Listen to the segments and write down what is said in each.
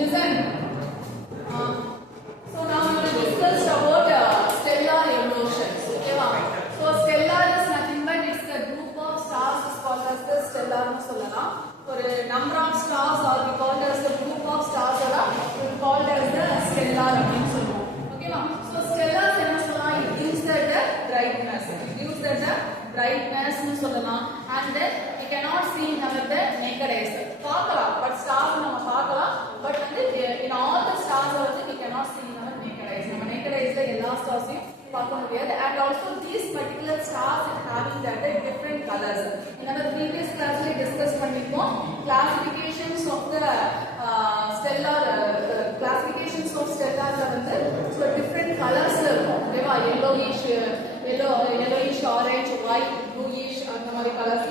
listen. So now we will discuss about stellar evolutions. Okay, wow. So stellar is nothing but it's a group of stars is called as the stellar. For a number of stars or we call it as the group of stars or we call it as the stellar. Okay, wow. So stellar it gives the brightness. It gives the brightness and then we cannot see in our naked eyes. But stars but in all the stars also we cannot see in our naked eyes. Our naked eyes all stars and also these particular stars are having different colors. In our previous class we discussed classifications of the stellar classifications of stellar so different colors yellowish, orange, white, bluish colors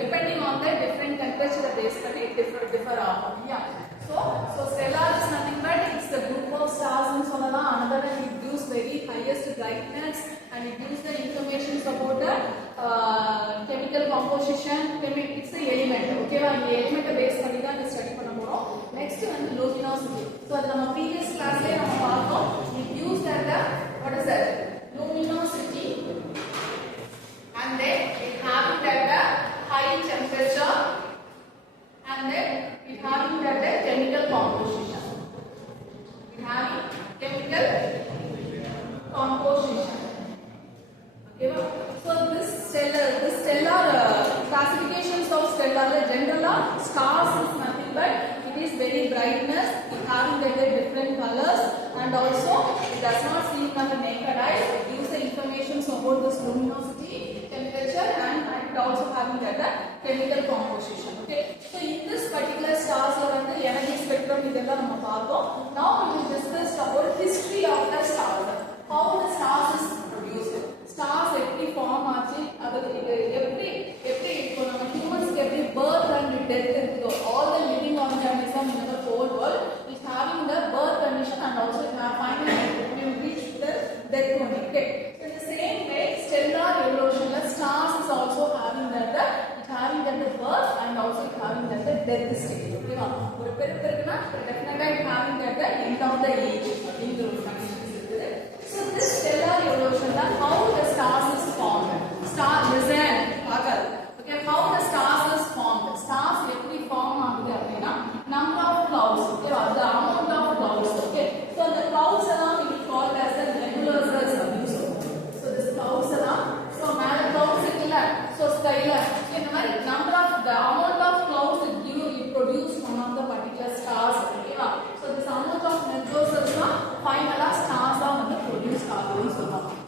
depending on the different temperature base differ yeah. So stellar is nothing but it's the group of stars and another and it gives very highest brightness and it gives the information about the chemical composition. It's the element. Okay, the element base study next one luminosity. So in the previous class it used that what is that luminosity and then it having that high temperature and then it having that chemical composition. It having chemical composition. Okay, so this stellar classifications of stellar general stars is nothing but it is very brightness, it having the different colors and also it does not see in our naked eyes. It gives the information about this luminosity, temperature and it also having that chemical composition. Okay, so in this particular stars the energy spectrum now we will discuss about history of the stars, how the stars is produced. Stars every form every humans every birth and death all the living organism in the whole world is having the birth condition and also finally will reach the death only. Okay, so in the same way stellar evolution stars is also having that the birth and also having that the death stage. Okay, definitely having that the end of the age in the conditions. So this stellar evolution, how the stars is formed. Listen, okay, how the stars is formed. Stars every form number of clouds. Okay, the amount of clouds. Okay, so the clouds we will call as the nebulas. So this clouds so many clouds so skylar. So number of the amount of clouds it produce one of the particular stars. Okay, so this amount of nebulas final stars produce.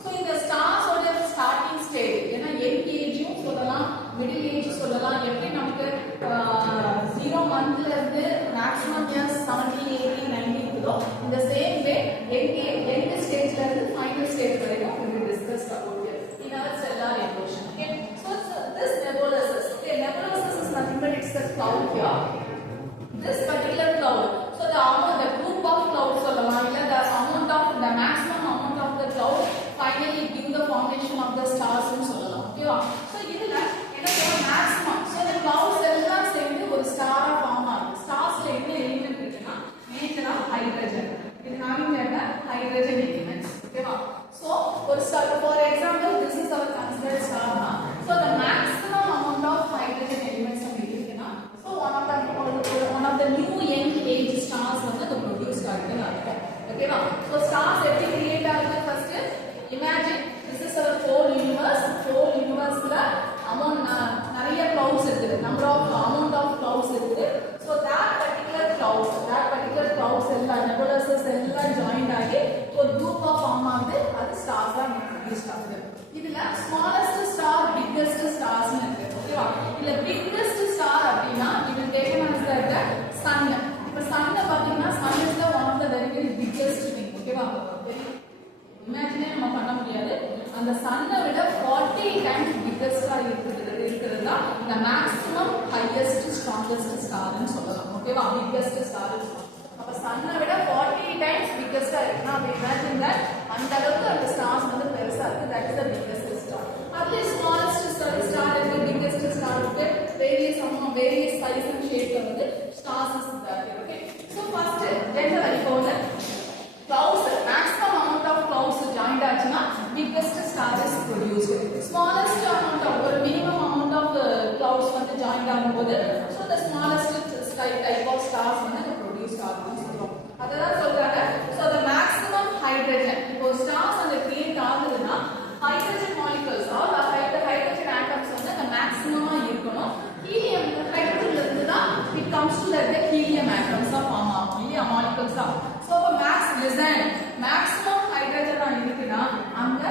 So in the stars or the starting stage young age middle age every 0 month maximum years 70, 80, 90 in the same way end stage final stage we will discuss about here in our stellar evolution. Okay, so this nebulosus. Okay, nebulosus is nothing but it's the cloud here. This particular cloud, so the group of clouds the amount of the maximum amount of the cloud finally give the formation of the stars in solar. Okay, so maximum. So the clouds ஒரு star form ஆகும். Stars என்ன element இருக்குன்னா nature of hydrogen. It having that hydrogen elements. Okay, so for star, for example, this is our considered star. So the maximum amount of hydrogen elements இருக்குன்னா so one of the new young age stars produce okay, so stars எப்படி create ஆகுது first imagine this is our whole universe amount நிறைய clouds இருக்குது number of amount of clouds இருக்குது so that particular clouds nebulosus எல்லாம் joined ஆகி ஒரு group of form ஆகுது அது stars ஆ produce ஆகுது இதுல smallest star biggest stars னு இருக்கு ஓகேவா இல்ல biggest star அப்படினா we will take as the sun. இப்ப sun பாத்தீங்கன்னா sun is the one of the very biggest thing. ஓகேவா இமேஜினே நம்ம பண்ண முடியாது அந்த சன்னை விட 40 times பிக்கஸ்டா இருக்குதுன்னா the maximum highest strongest star னு சொல்லலாம். ஓகேவா biggest star அப்ப சன்னை விட 40 times பிக்கஸ்டா இருக்குன்னா அப்ப இமேஜின் that அந்த அளவுக்கு அந்த ஸ்டார்ஸ் பெருசா இருக்கு. that is the biggest star. அதுல smallest star இருக்கு biggest various size and shape stars is there. Okay, so first போகும்போது so the smallest type of stars வந்து produce ஆகும்னு சொல்றோம். அததான் சொல்றாங்க. so the maximum hydrogen இப்போ stars அந்த create ஆகுதுன்னா hydrogen molecules or the hydrogen atoms வந்து அந்த maximum இருக்கணும். helium hydrogen இருந்து தான் it comes to the helium atoms form ஆகும் இல்லையா molecules தான். so maximum hydrogen இருக்குன்னா அங்க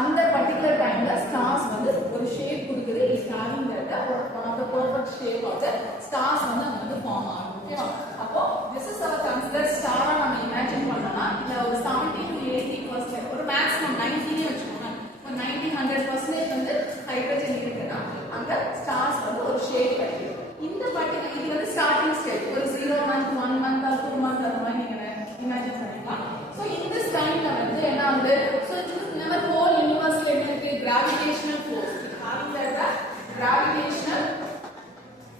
அந்த particular time the stars வந்து ஒரு shape கொடுக்குது is having that one of the perfect shape of the stars வந்து form ஆகும் ஓகேவா. அப்போ this is our considered star நம்ம imagine பண்ணோம்னா இந்த ஒரு 70 to 80% ஒரு maximum 90 னு வெச்சுக்கோங்க. ஒரு 90-100% வந்து ஹைட்ரஜன் இருக்குன்னா அங்க stars வந்து ஒரு shape கிடைக்கும். இந்த particular இது வந்து starting stage ஒரு 0 month 1 month or 2 month அந்த மாதிரி நீங்க imagine பண்ணிக்கலாம். so in this time ல வந்து என்ன ஆகுது so நம்ம whole universe ல என்ன இருக்கு gravitational force having that gravitational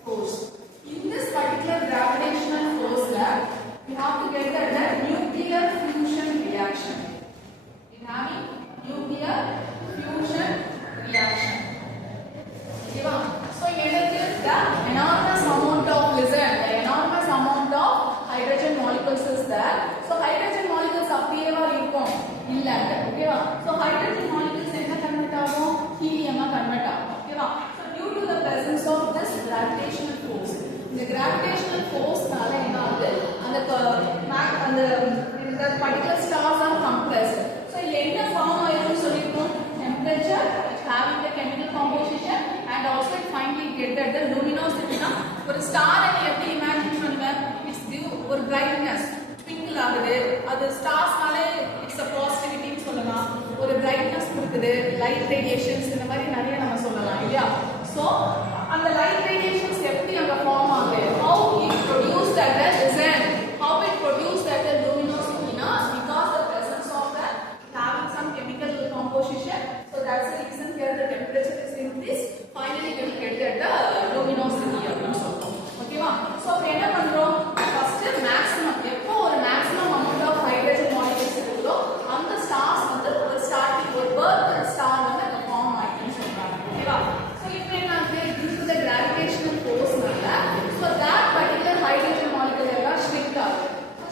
force. in this particular gravitational force la we have to get that nuclear fusion reaction. in having nuclear fusion reaction okay so energy the enormous amount of listen the enormous amount of hydrogen molecules is there. so hydrogen molecules அப்படியேவா இருக்கும் இல்ல ஓகேவா. so hydrogen molecules என்ன convert ஆகும் helium ஆ convert ஆகும் ஓகேவா. so due to the presence of this gravitational force இந்த gravitational force நால என்ன ஆகுது அந்த இந்த particular stars are compressed. so என்ன ஃபார்ம் ஆயிருக்குன்னு சொல்லிருக்கோம் temperature having the chemical composition and also it finally get at the luminosity na ஒரு star நீ எப்படி imagine பண்ணுவ it's due ஒரு brightness twinkle ஆகுது அது stars நால it's a positivity னு சொல்லலாம். ஒரு brightness கொடுக்குது light radiations இந்த மாதிரி நிறைய நம்ம சொல்லலாம் இல்லையா. so அந்த light radiations எப்படி அங்க ஃபார்ம் ஆகுது how it produced at the listen how it produced at the luminosity na because the presence of the having some chemical composition. so that's the reason here the temperature is increased finally we will get at the luminosity அப்படினு சொல்றோம் ஓகேவா. so அப்ப என்ன பண்றோம் first maximum எப்போ ஒரு maximum amount of hydrogen molecules இருக்குதோ அந்த stars வந்து ஒரு starting ஒரு birth star வந்து அங்க ஃபார்ம் ஆயிடுன்னு சொல்றாங்க ஓகேவா. so இப்போ என்ன ஆகுது due to the gravitational force நால so that particular hydrogen molecule எல்லாம் shrink ஆகுது.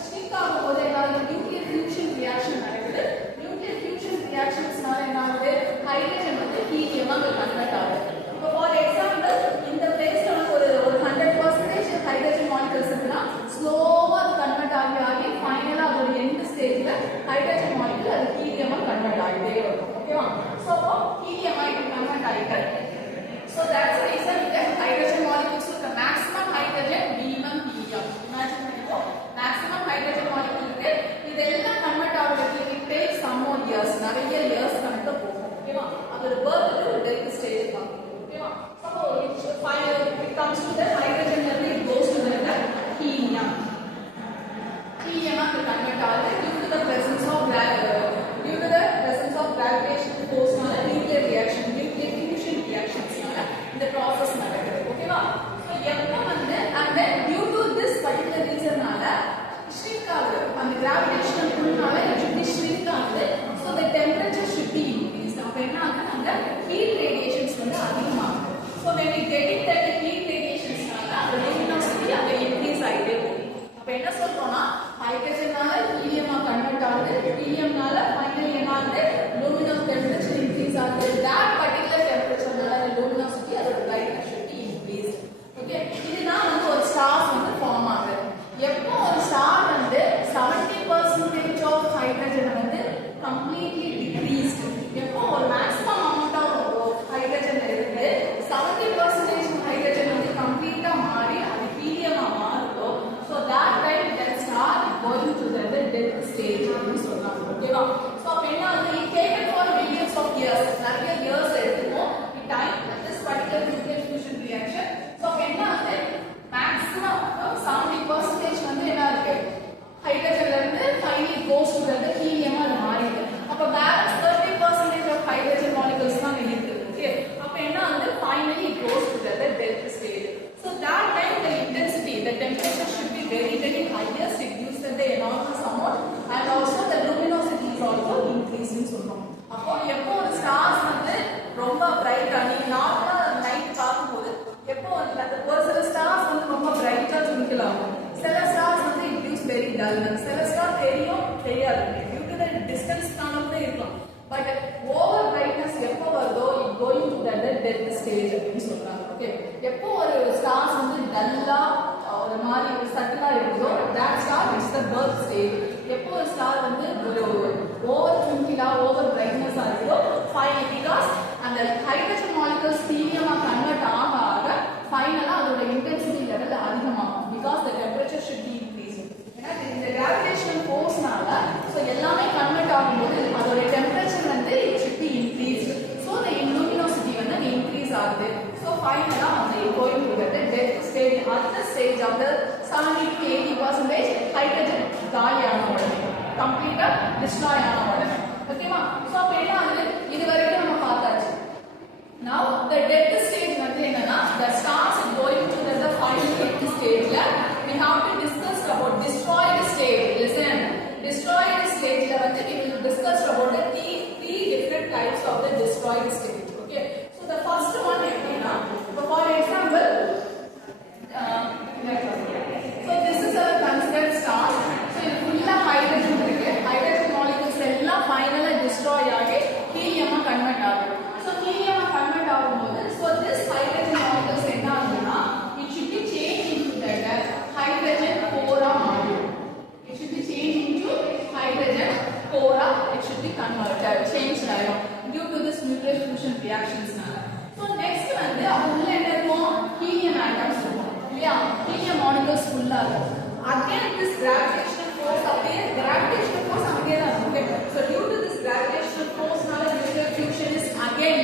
shrink ஆகும்போது என்ன ஆகுது nuclear fusion reaction நடக்குது. nuclear fusion reactions நால என்ன ஆகுது hydrogen வந்து helium ஆக கன்வெர்ட் ஆகுது. இப்போ for example இந்த place ல ஒரு 100% hydrogen molecules இருக்குன்னா ஸ்லோவா கன்வெர்ட் ஆகி ஃபைனலா ஒரு end stage ல hydrogen molecule அது helium ஆக கன்வெர்ட் ஆகிட்டே வரும் ஓகேவா. so helium ஆக கன்வெர்ட் ஆகிட்டு so that's the reason that hydrogen molecules with the maximum hydrogen minimum helium imagine பண்ணிக்கோ maximum hydrogen molecule இருக்கு இதெல்லாம் கன்வெர்ட் ஆகிறதுக்கு it takes some more years நிறைய years கணக்கு போகும் ஓகேவா. அது birth to death stage தான் ஓகேவா. so it comes to the hydrogen level it goes to the helium ஆக கன்வெர்ட் ஆகுது due to the presence of gravitational force நால nuclear reaction nuclear fusion reactions நால இந்த process நடக்குது ஓகேவா. so எப்போ வந்து and then due to this particular reason நால shrink ஆகுது அந்த gravitational pull நால it should be shrink ஆகுது. so the temperature should be increased. அப்ப என்ன ஆகுது அந்த heat radiations வந்து அதிகமாகும். so when we get it that heat radiations நால அந்த luminosity அங்க increase ஆயிட்டே போகும். அப்ப என்ன சொல்றோம்னா hydrogen நால helium ஆ கன்வெர்ட் ஆகுது helium நால finally என்ன ஆகுது luminous temperature increase ஆகுது. that particular temperature நால luminosity அதோட brightness should be increased. okay இதுதான் வந்து ஒரு stars வந்து ஃபார்ம் ஆகுது. எப்போ ஒரு star வந்து 70% of hydrogen வந்து completely decreased எப்போ ஒரு maximum amount of hydrogen இருக்கு 70% hydrogen வந்து கம்ப்ளீட்டா மாறி அது helium ah மாறுதோ so that time that star going to the death stage னு சொல்றாங்க ஓகேவா. so அப்ப என்ன ஆகுது it taken for millions of years நிறைய years எடுத்துக்கும் it time this particular nuclear fusion reaction. so அப்ப என்ன ஆகுது maximum 70% வந்து என்ன இருக்கு ஹைட்ரஜன்ல இருந்து finally goes to the helium ஆ மாறிடுது. அப்ப balance 30% of hydrogen molecules தான் இருக்கு ஓகே. அப்ப என்ன ஆகுது finally it goes to the death stage. so that time the intensity the temperature should be very highest it gives the enormous amount and also the luminosity is also increased னு சொல்றோம். அப்போ எப்போ ஒரு stars வந்து ரொம்ப bright நீங்க நார்மலா night பாக்கும்போது எப்போ ஒரு சில ஸ்டார்ஸ் வந்து ரொம்ப பிரைட்டா twinkle ஆகும். சில ஸ்டார்ஸ் வந்து it gives very dullness. சில ஸ்டார் தெரியாது. Due to the distance காரணமா இருக்கலாம். But over brightness எப்போ வருதோ it going to the death stage அப்படின்னு சொல்றாங்க. ஓகே, எப்போ ஒரு ஸ்டார்ஸ் வந்து டல்லா ஒரு மாதிரி சட்டிலா இருக்குதோ that star is the birth stage. எப்போ ஒரு ஸ்டார் வந்து ஒரு ஓவர் twinkle ஓவர் brightness இருக்குதோ finally because அந்த ஹைட்ரஜன் மாலிகூல்ஸ் ஹீலியமா கன்வெர்ட் ஆக ஃபைனலா அதோட இன்டென்சிட்டி லெவல் அதிகமாகும் because the temperature should be increased. ஏன்னா இந்த கிராவிடேஷனல் ஃபோர்ஸ்னால சோ எல்லாமே கன்வெர்ட் ஆகும்போது அதோட டெம்பரேச்சர் வந்து it should be increased. So the luminosity வந்து increase ஆகுது. So finally அந்த going to the death stage. At the stage of the 70 to 80% hydrogen காலியான உடனே கம்ப்ளீட்டா டிஸ்ட்ராய் ஆன உடனே. ஓகேவா? சோ அப்ப என்ன ஆகுது? இது வரைக்கும் நம்ம பார்த்தாச்சு. Now the death stage வந்து என்னன்னா the stars going to the final death stage la we have to discuss about destroyed stage. Listen, destroyed stage la வந்து we will discuss about the three different types of the destroyed stage. Okay, so the first one எப்படின்னா for example so this is a considered star. So இது full hydrogen இருக்கு. hydrogen molecules எல்லாம் finally destroy ஆகி helium convert ஆகுது. So helium convert ஆகும்போது so this hydrogen molecules என்ன ஆகுதுன்னா it should be changed into that hydrogen cora molecule. It should be changed into hydrogen cora. It should be converted, changed ஆகும் due to this nuclear fusion reactions நால. So next வந்து உள்ள என்ன இருக்கும்? helium atoms இருக்கும். இல்லையா? helium molecules full ஆகும். Again this gravitational force அப்படியே gravitational force அப்படியே தான் இருக்கும். Okay, so due to this gravitational force நால nuclear fusion is again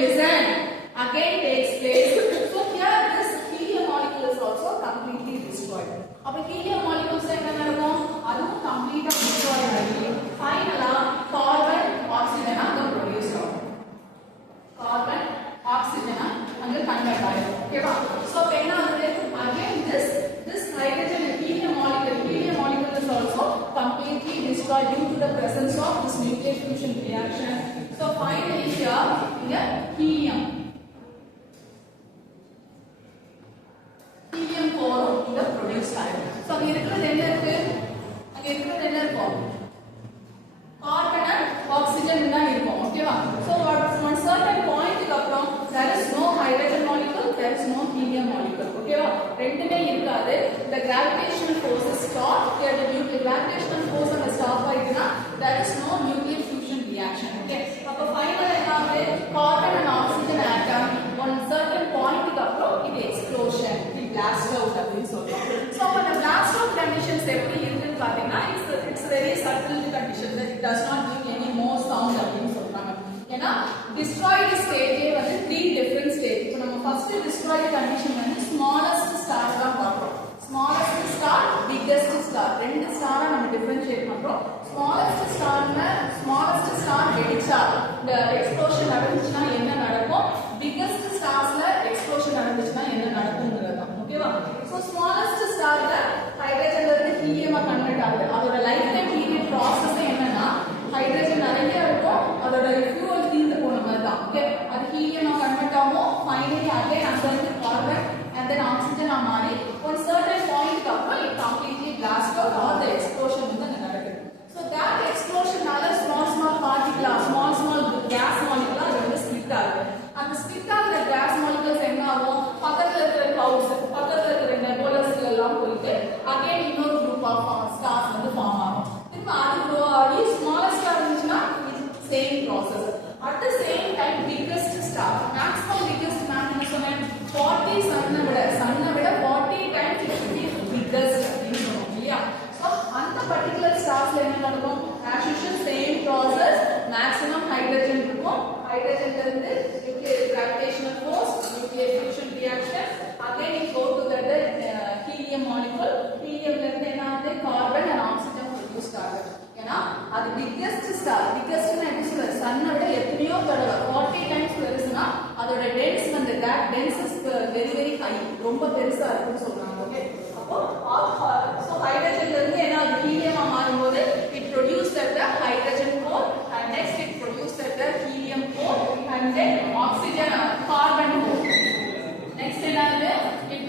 takes place. So here this helium molecule is also completely destroyed. அப்ப helium molecules என்ன நடக்கும்? அதுவும் கம்ப்ளீட்டா destroy ஆகி ஃபைனலா கார்பன் ஆக்ஸிஜன் அங்க ப்ரொடியூஸ் ஆகும். கார்பன் ஆக்ஸிஜன் அங்க கன்வெர்ட் ஆகும். ஓகேவா? சோ அப்ப என்ன ஆகுது? Again this hydrogen helium molecule is also completely destroyed due to the presence of this nuclear fusion reaction. So finally here helium core இங்க ப்ரொடியூஸ் ஆகும். சோ அங்க இருக்கிறது என்ன இருக்கும்? கார்பன் அண்ட் ஆக்ஸிஜன் தான் இருக்கும். ஓகேவா? சோ one certain point க்கு அப்புறம் there is no hydrogen molecule, there is no helium molecule. ஓகேவா? ரெண்டுமே இருக்காது. the gravitational force is stopped. here the nuclear gravitational force அங்க stop ஆயிடுனா there is no nuclear fusion reaction. okay, அப்ப ஃபைனலா என்ன ஆகுது? Carbon and oxygen atom one certain point க்கு அப்புறம் இது explosion, it blast out அப்படினு சொல்றோம். சோ அப்ப the blast out conditions எப்படி இருக்குன்னு பாத்தீங்கன்னா it's very subtle condition that it does not give any more sound அப்படினு சொல்றாங்க. ஏன்னா destroyed stage வந்து 3 different stage. இப்போ நம்ம first destroyed condition வந்து smallest star தான் பார்ப்போம். smallest star, biggest star ரெண்டு ஸ்டாரை நம்ம டிஃபரன்ஷியேட் பண்றோம். smallest star வெடிச்சா இந்த எக்ஸ்ப்ளோஷன் நடந்துச்சுனா என்ன நடக்கும்? biggest starsல எக்ஸ்ப்ளோஷன் நடந்துச்சுனா என்ன நடக்கும்ங்கறது தான். ஓகேவா? சோ smallest starல ஹைட்ரஜன்ல இருந்து ஹீலியமா கன்வெர்ட் ஆகுது. அதோட லைஃப் டைம் பீரியட் process என்னன்னா ஹைட்ரஜன் நிறைய இருக்கும், அதோட fuel தீர்ந்து போன மாதிரி தான். ஓகே, அது ஹீலியமா கன்வெர்ட் ஆகும். ஃபைனலி அகைன் அங்க இருந்து கார்பன் and then oxygen மாறி one certain point க்கு அப்புறம் it completely blast out or the explosion வந்து அங்க நடக்குது. So that explosion நால small particle, small gas molecule அது வந்து split ஆகுது. அந்த split ஆகுற gas molecules என்ன ஆகும்? பக்கத்துல இருக்கிற clouds, பக்கத்துல இருக்கிற nebulous எல்லாம் போயிட்டு again இன்னொரு group of stars வந்து ஃபார்ம் ஆகும். திரும்ப அது grow ஆகி smallest star இருந்துச்சுன்னா same process. At the same time biggest star, maximum biggest நான் சொன்னேன் 40 சன்னை விட 40 times it should be biggest அப்படின்னு சொல்றோம் இல்லையா? So அந்த particular starsல என்ன நடக்கும்? As usual same process, maximum hydrogen இருக்கும். hydrogenல இருந்து nuclear gravitational force, nuclear fusion reaction, again it go to the helium molecule. heliumல இருந்து என்ன ஆகுது? carbon and oxygen produce ஆகுது. ஏன்னா அது biggest star, biggest னா எப்படி சொல்றது? சன்னை விட எத்தனையோ தடவை 40 times பெருசுனா அதோட டென்ஸ் வந்து that dense is very high, ரொம்ப பெருசா இருக்குன்னு சொல்றாங்க. ஓகே, அப்போ so ஹைட்ரஜன்ல இருந்து என்ன ஆகுது? ஹீலியமா மாறும்போது it produced the hydrogen core and next it produced the helium core and then oxygen carbon core. next என்ன ஆகுது? it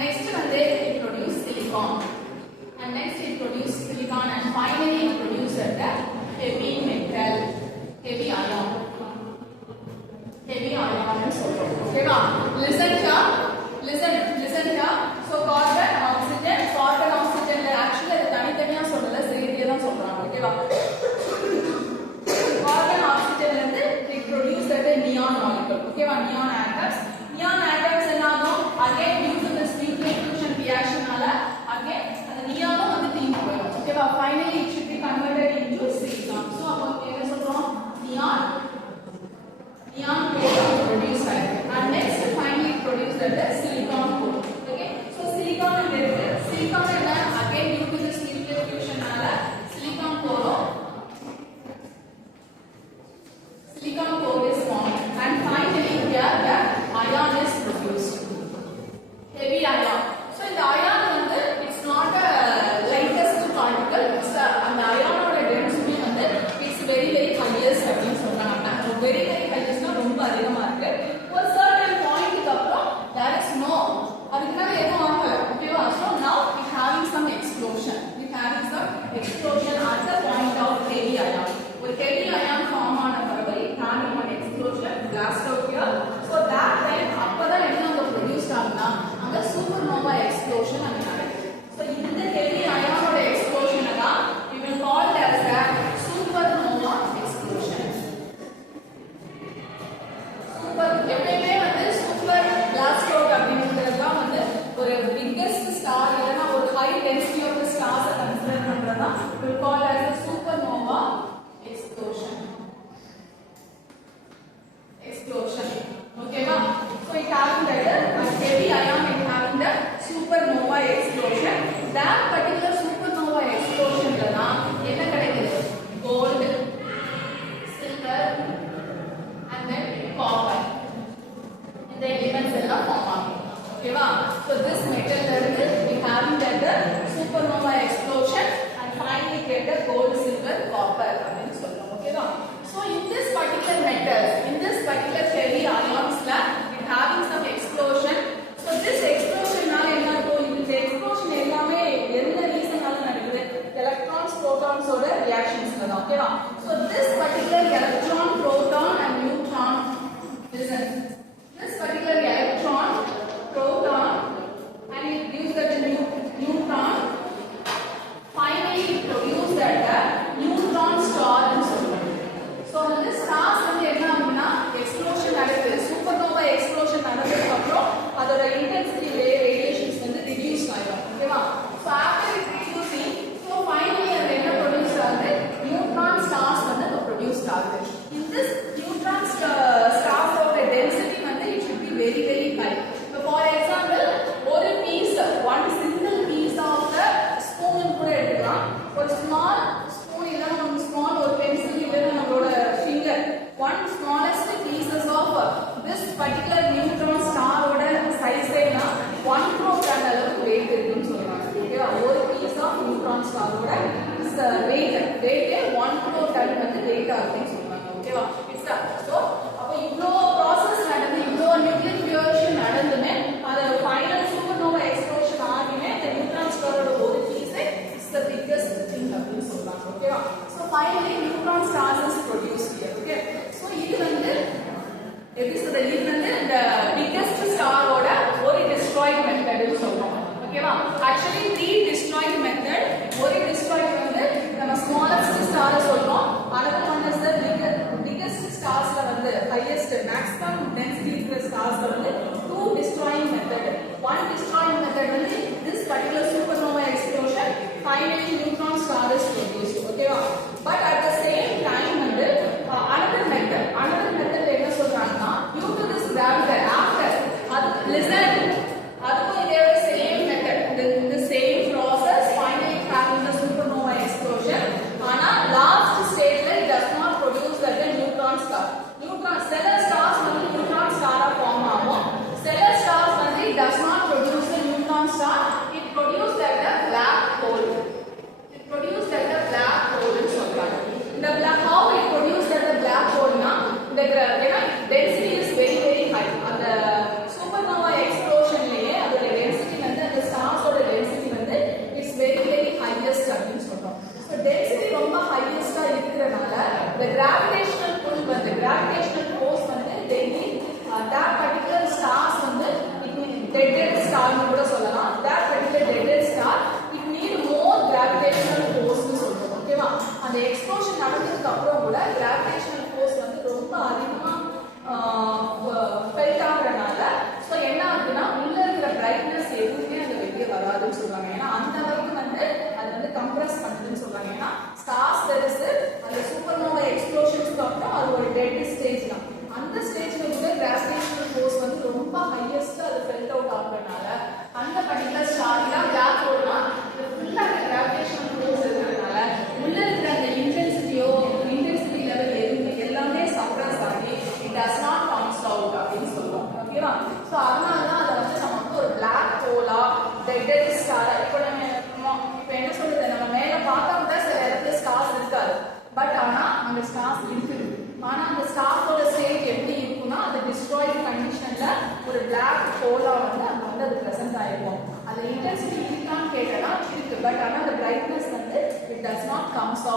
next வந்து it produce silicon, and next it produce silicon, and finally it produce the heavy metal, heavy ion னு சொல்றோம். ஓகேவா? listen here, listen here. So carbon oxygen ல actually அது தனித்தனியா சொல்லல, சேர்த்தே தான் சொல்றாங்க. ஓகேவா? carbon oxygen ல இருந்து it produce the neon molecule. ஓகேவா? neon atoms என்னாகும்? again due to this nuclear fusion reaction னால again அந்த neon வந்து தீந்து போயிடும். ஓகேவா? finally it should be converted into silicon. So அப்போ என்ன சொல்றோம்? neon core produce ஆயிருக்கு. and next finally produce the silicon core. okay, so silicon இருக்கு. silicon என்ன? again due to this nuclear fusion னால silicon core is formed, and finally here the ion is produced, heavy ion. so இந்த ion வந்து it's not a lightest particle, அந்த ion ஓட density வந்து it's very highest அப்படினு சொல்றாங்க. very highest னா ரொம்ப அதிகமா இருக்கு. ஒரு certain point க்கு அப்புறம் there is no, அதுக்கு மேல எதுவும் ஆகல. ஓகேவா? so now we having some explosion at the point of heavy ion. ஒரு heavy ion form ஆன பிறகு having one explosion, blast out here. so that time அப்பதான் என்ன அங்க produced ஆகும்னா அங்க supernova explosion அங்க நடக்குது. so இந்த heavy ion ஓட explosion தான் we will call it as a supernova explosion. எப்பவுமே வந்து சூப்பர் பிளாஸ்ட் அவுட் அப்படிங்கிறதுலாம் வந்து ஒரு பிக்கெஸ்ட் ஸ்டார் இல்லைன்னா ஒரு ஹை டென்சிட்டி ஆஃப் ஸ்டார்ஸை கன்சிடர் பண்றதா we call as a supernova explosion. ஓகேவா? so it having the heavy ion, it having the supernova explosion. that particular supernova explosion ல தான் என்ன கிடைக்குது? gold, silver and then copper. இந்த elements எல்லாம் form ஆகும். ஓகேவா? so this metal ல இருந்து we having that supernova explosion, and finally get the gold, silver, copper அப்படினு சொல்றோம். ஓகேவா? so in this particular metals, in this particular heavy ions ல we having some explosion. so this explosion னால என்ன ஆகும்? இந்த explosion எல்லாமே எந்த ரீசனால நடக்குது? electrons protons ஓட reactions ல தான். ஓகேவா? so this particular electron, proton and neutron, listen, this particular electron, proton and it gives that neutron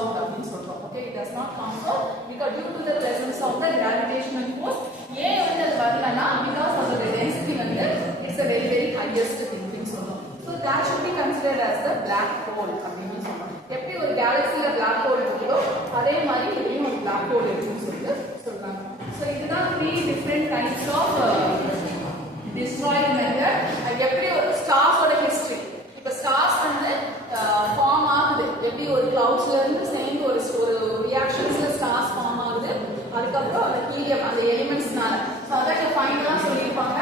out அப்படின்னு சொல்றோம். Okay, it does not comes out because due to the presence of the gravitational force. ஏன் வந்து அது வரலனா because of the density வந்து it's a very very highest thing சொல்றோம். So that should be considered as the black hole அப்படின்னு சொல்றோம். எப்படி ஒரு கேலக்ஸில black hole இருக்கோ அதே மாதிரி இதுலயும் ஒரு black hole இருக்குன்னு சொல்றாங்க. So இதுதான் three different types of destroyed method. எப்படி ஒரு ஸ்டார்ஸ் ஓட ஹிஸ்டரி. இப்ப ஸ்டார்ஸ் வந்து ஃபார்ம் ஆகுது. எப்படி ஒரு கிளவுட்ஸ்ல இருந்து சேர்ந்து ஒரு ரியாக்ஷன்ஸ்ல ஸ்டார்ஸ் ஃபார்ம் ஆகுது. அதுக்கப்புறம் அந்த ஹீலியம் அந்த எலிமெண்ட்ஸ்னால சோ அத ஃபைனலா சொல்லிருப்பாங்க.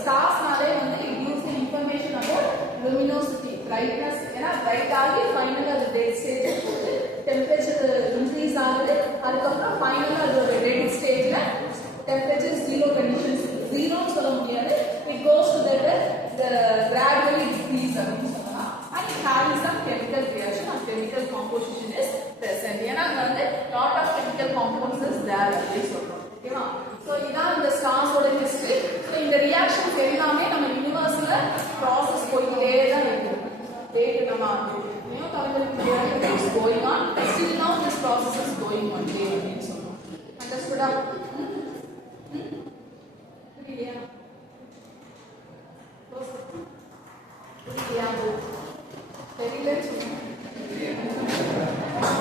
ஸ்டார்ஸ்னாலே வந்து it gives the information about luminosity, brightness. ஏன்னா பிரைட் ஆகி ஃபைனலா அது டெட் ஸ்டேஜ் போகுது. டெம்பரேச்சர் இன்க்ரீஸ் ஆகுது. அதுக்கப்புறம் ஃபைனலா அது ஒரு டெட் ஸ்டேஜ்ல டெம்பரேச்சர் ஜீரோ கண்டிஷன்ஸ் ஜீரோன்னு சொல்ல முடியாது. It goes to the gradually decrease அப்படின்னு சொல்லலாம். And it having some chemical reaction and chemical composition is present. ஏன்னா வந்து lot of chemical compounds is there அப்படின்னு சொல்றோம். ஓகேவா? So இதான் இந்த ஸ்டார்ஸ் ஓட ஹிஸ்டரி. So இந்த ரியாக்ஷன்ஸ் எல்லாமே நம்ம யுனிவர்ஸ்ல process போயிட்டே தான் இருக்கு. டேட் நம்ம chemical is going on. Still now this process is going on day அப்படின்னு சொல்றோம். Understood? புரியலையா? புரியலையா? தெரியல.